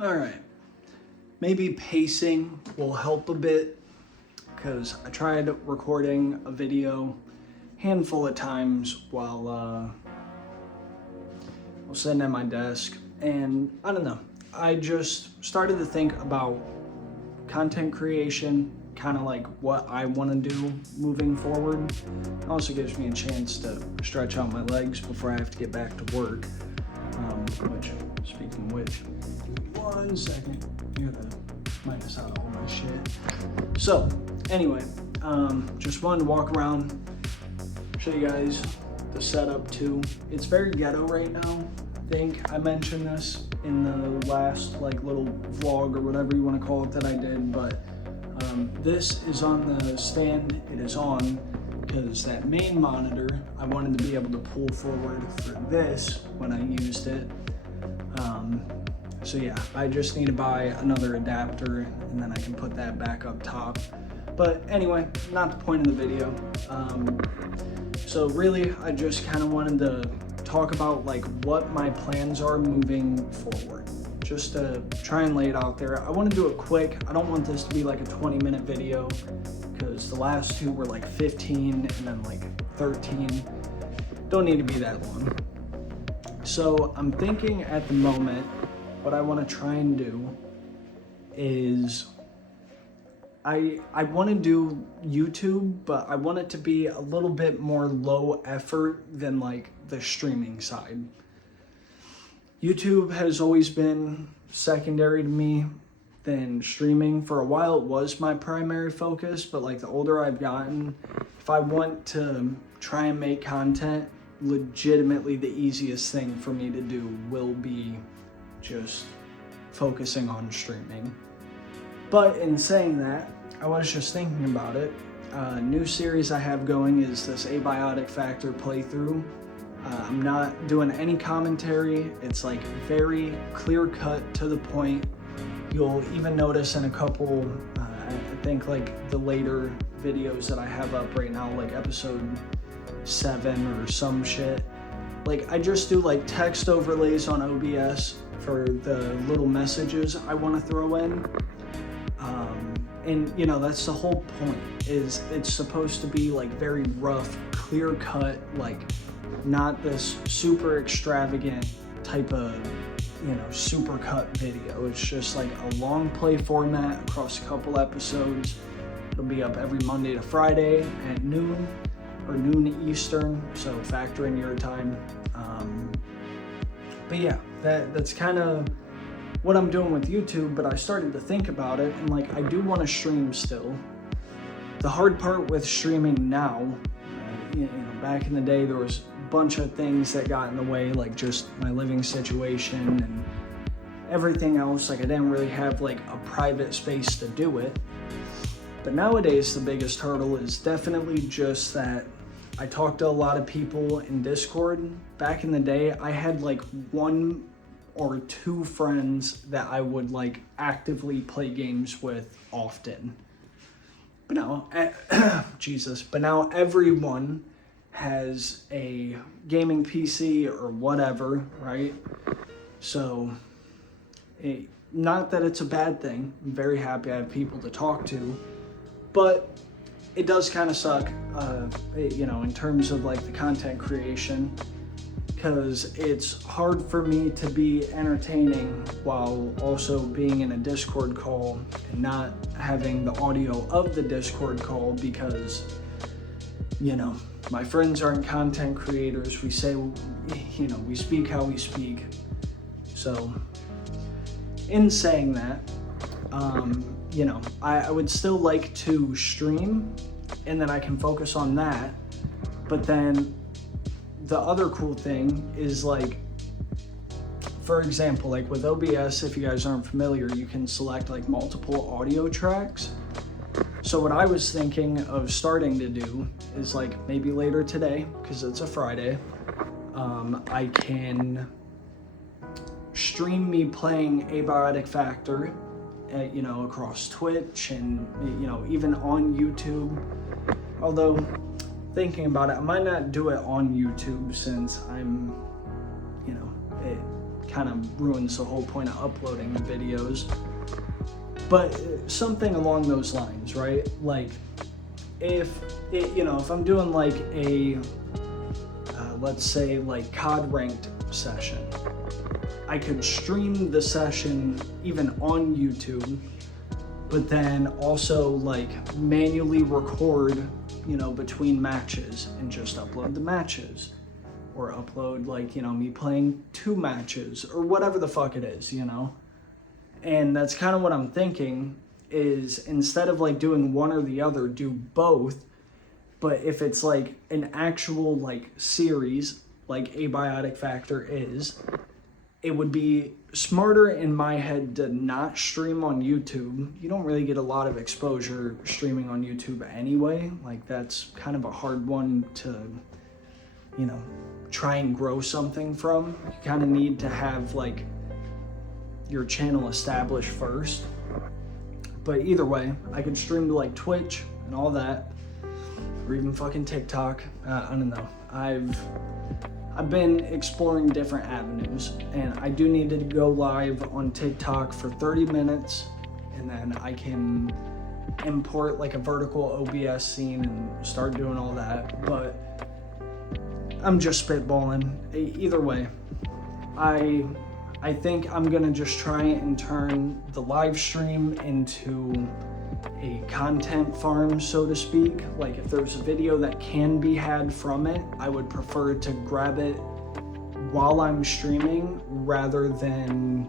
All right, maybe pacing will help a bit because I tried recording a video handful of times while sitting at my desk, and I don't know, I just started to think about content creation, kind of like what I want to do moving forward. It also gives me a chance to stretch out my legs before I have to get back to work, which, speaking of which, 1 second, I gotta minus out all my shit. So anyway, just wanted to walk around, show you guys the setup too. It's very ghetto right now. I think I mentioned this in the last like little vlog or whatever you want to call it that I did, but this is on the stand it is on because that main monitor I wanted to be able to pull forward for this when I used it. So yeah, I just need to buy another adapter and then I can put that back up top. But anyway, not the point of the video. So really, I just kind of wanted to talk about like what my plans are moving forward. Just to try and lay it out there. I want to do it quick. I don't want this to be like a 20-minute video because the last two were like 15 and then like 13. Don't need to be that long. So I'm thinking at the moment, what I want to try and do is I want to do YouTube, but I want it to be a little bit more low effort than like the streaming side. YouTube has always been secondary to me than streaming. For a while it was my primary focus, but like the older I've gotten, if I want to try and make content, legitimately the easiest thing for me to do will be just focusing on streaming. But in saying that, I was just thinking about it. New series I have going is this Abiotic Factor playthrough. I'm not doing any commentary. It's like very clear cut to the point. You'll even notice in a couple, I think like the later videos that I have up right now, like episode 7 or some shit. Like I just do like text overlays on OBS for the little messages I want to throw in. And you know, that's the whole point, is it's supposed to be like very rough, clear cut, like not this super extravagant type of, you know, super cut video. It's just like a long play format across a couple episodes. It'll be up every Monday to Friday at noon or noon Eastern, so factor in your time. But yeah, that's kind of what I'm doing with YouTube, but I started to think about it and like I do want to stream still. The hard part with streaming now, you know, back in the day there was a bunch of things that got in the way, like just my living situation and everything else. Like I didn't really have like a private space to do it. But nowadays the biggest hurdle is definitely just that I talk to a lot of people in Discord. Back in the day I had like 1 or 2 friends that I would like actively play games with often. But now, Jesus, but now everyone has a gaming PC or whatever, right? So, not that it's a bad thing. I'm very happy I have people to talk to, but it does kind of suck, you know, in terms of like the content creation, because it's hard for me to be entertaining while also being in a Discord call and not having the audio of the Discord call because, you know, my friends aren't content creators. We say, you know, we speak how we speak. So in saying that, you know, I would still like to stream and then I can focus on that. But then the other cool thing is like, for example, like with OBS, if you guys aren't familiar, you can select like multiple audio tracks. So what I was thinking of starting to do is like maybe later today, because it's a Friday, I can stream me playing Abiotic Factor, you know, across Twitch and, you know, even on YouTube. Although, thinking about it, I might not do it on YouTube since I'm, you know, kind of ruins the whole point of uploading the videos. But something along those lines, right? Like if I'm doing like a, let's say like COD ranked session, I could stream the session even on YouTube, but then also like manually record, between matches and just upload the matches, or upload like, me playing 2 matches or whatever the fuck it is, And that's kind of what I'm thinking, is instead of like doing one or the other, do both. But if it's like an actual like series, like Abiotic Factor is, it would be smarter in my head to not stream on YouTube. You don't really get a lot of exposure streaming on YouTube anyway. Like that's kind of a hard one to, try and grow something from. You kind of need to have like your channel established first. But either way, I could stream to like Twitch and all that, or even fucking TikTok. I don't know. I've been exploring different avenues, and I do need to go live on TikTok for 30 minutes, and then I can import like a vertical OBS scene and start doing all that. But I'm just spitballing. Either way, I think I'm gonna just try and turn the live stream into a content farm, so to speak. Like if there's a video that can be had from it, I would prefer to grab it while I'm streaming rather than,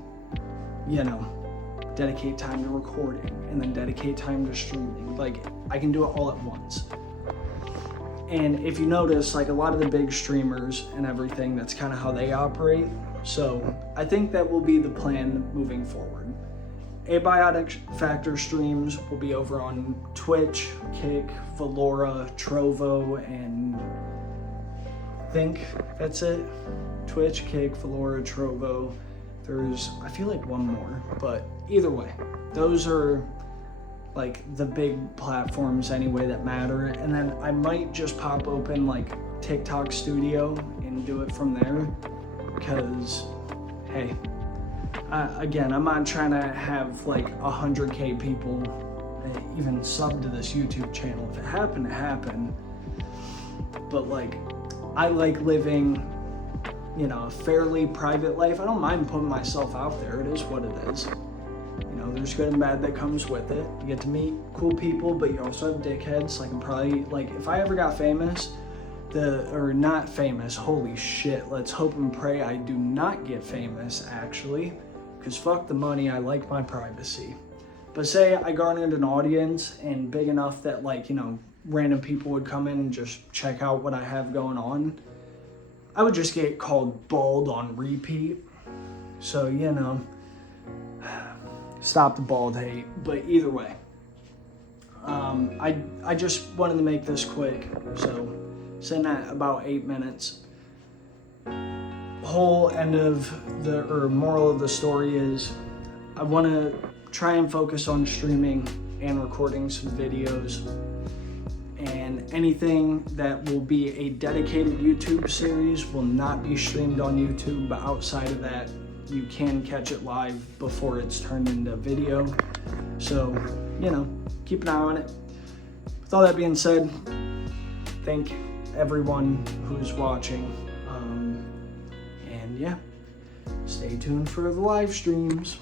dedicate time to recording and then dedicate time to streaming. Like I can do it all at once. And if you notice, like a lot of the big streamers and everything, that's kind of how they operate. So I think that will be the plan moving forward. Abiotic Factor streams will be over on Twitch, Kick, Valora, Trovo, and I think that's it. Twitch, Kick, Valora, Trovo. I feel like one more, but either way, those are like the big platforms anyway that matter. And then I might just pop open like TikTok Studio and do it from there, because hey, again, I'm not trying to have like 100K people even sub to this YouTube channel. If it happened to happen, but like I like living, a fairly private life. I don't mind putting myself out there. It is what it is. There's good and bad that comes with it. You get to meet cool people, but you also have dickheads. Like I'm probably like, if I ever got famous, or not famous, holy shit, let's hope and pray I do not get famous actually, because fuck the money, I like my privacy. But say I garnered an audience and big enough that like, random people would come in and just check out what I have going on, I would just get called bald on repeat. So, stop the bald hate. But either way, I just wanted to make this quick, so sitting at about 8 minutes. Whole end of moral of the story is I want to try and focus on streaming and recording some videos, and anything that will be a dedicated YouTube series will not be streamed on YouTube, but outside of that you can catch it live before it's turned into video. So, keep an eye on it. With all that being said, thank everyone who's watching. And yeah, stay tuned for the live streams.